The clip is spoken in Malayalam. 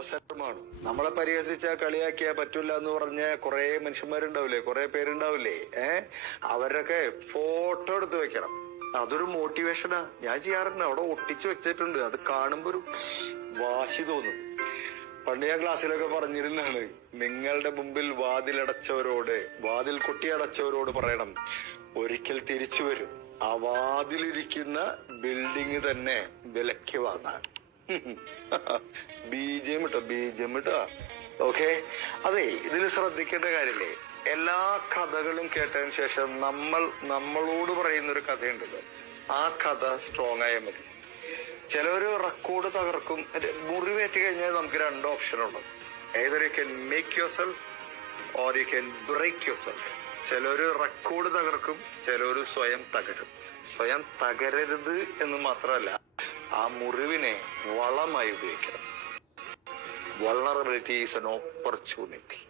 അവസരമാണ്. നമ്മളെ പരിഹസിച്ചാ കളിയാക്കിയാ പറ്റൂല എന്ന് പറഞ്ഞ കുറെ മനുഷ്യന്മാരുണ്ടാവില്ലേ, കുറെ പേരുണ്ടാവില്ലേ? അവരൊക്കെ ഫോട്ടോ എടുത്ത് വെക്കണം. അതൊരു മോട്ടിവേഷനാ. ഞാൻ ചെയ്യാറുണ്ട്, അവിടെ ഒട്ടിച്ചു വെച്ചിട്ടുണ്ട്. അത് കാണുമ്പോ ഒരു വാശി തോന്നും. പണ്ട് ഞാൻ ക്ലാസ്സിലൊക്കെ പറഞ്ഞിരുന്നാണ്, നിങ്ങളുടെ മുമ്പിൽ വാതിൽ കൊട്ടിയടച്ചവരോട് പറയണം, ഒരിക്കൽ തിരിച്ചു വരും, ആ വാതിലിരിക്കുന്ന ബിൽഡിങ് തന്നെ വിലയ്ക്ക് വാങ്ങാൻ. ബീജം ഇട്ടോ. ഓക്കെ. അതെ, ഇതിൽ ശ്രദ്ധിക്കേണ്ട കാര്യല്ലേ, എല്ലാ കഥകളും കേട്ടതിന് ശേഷം നമ്മളോട് പറയുന്നൊരു കഥയുണ്ടല്ലോ, ആ കഥ സ്ട്രോങ് ആയാൽ മതി. ചിലവര് റെക്കോർഡ് തകർക്കും. മുറിവേറ്റ് കഴിഞ്ഞാൽ നമുക്ക് രണ്ട് ഓപ്ഷൻ ഉണ്ട്. either you can make yourself or you can break yourself. ചിലവര് റെക്കോർഡ് തകർക്കും, ചിലവര് സ്വയം തകരും. സ്വയം തകരരുത് എന്ന് മാത്രമല്ല, ആ മുറിവിനെ വളമായി ഉപയോഗിക്കണം. Vulnerability is an opportunity.